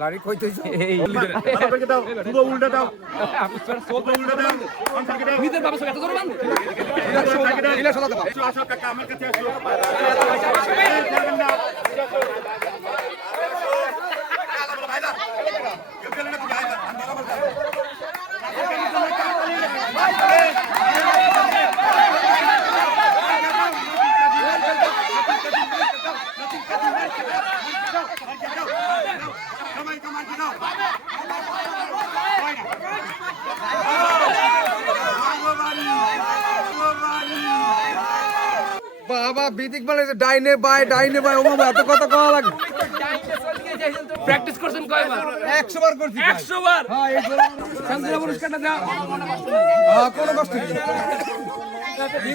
লারি কইতেছো এই দাও পুরো উল্টা দাও আপনি সব উল্টা দাও নিজের বাবা সঙ্গে এত জোরে বান্ধে ইলা শালা দাও আসো আসো কাকা আমার কাছে আসো বাবা বিদিক বলে যে ডাইনে বাই ও বাবা এত কথা কওয়া লাগে প্র্যাকটিস করছেন কয়বার 100 বার করছি 100 বার হ্যাঁ এই শান্তিরা পুরস্কারটা দাও কোনো কষ্ট নেই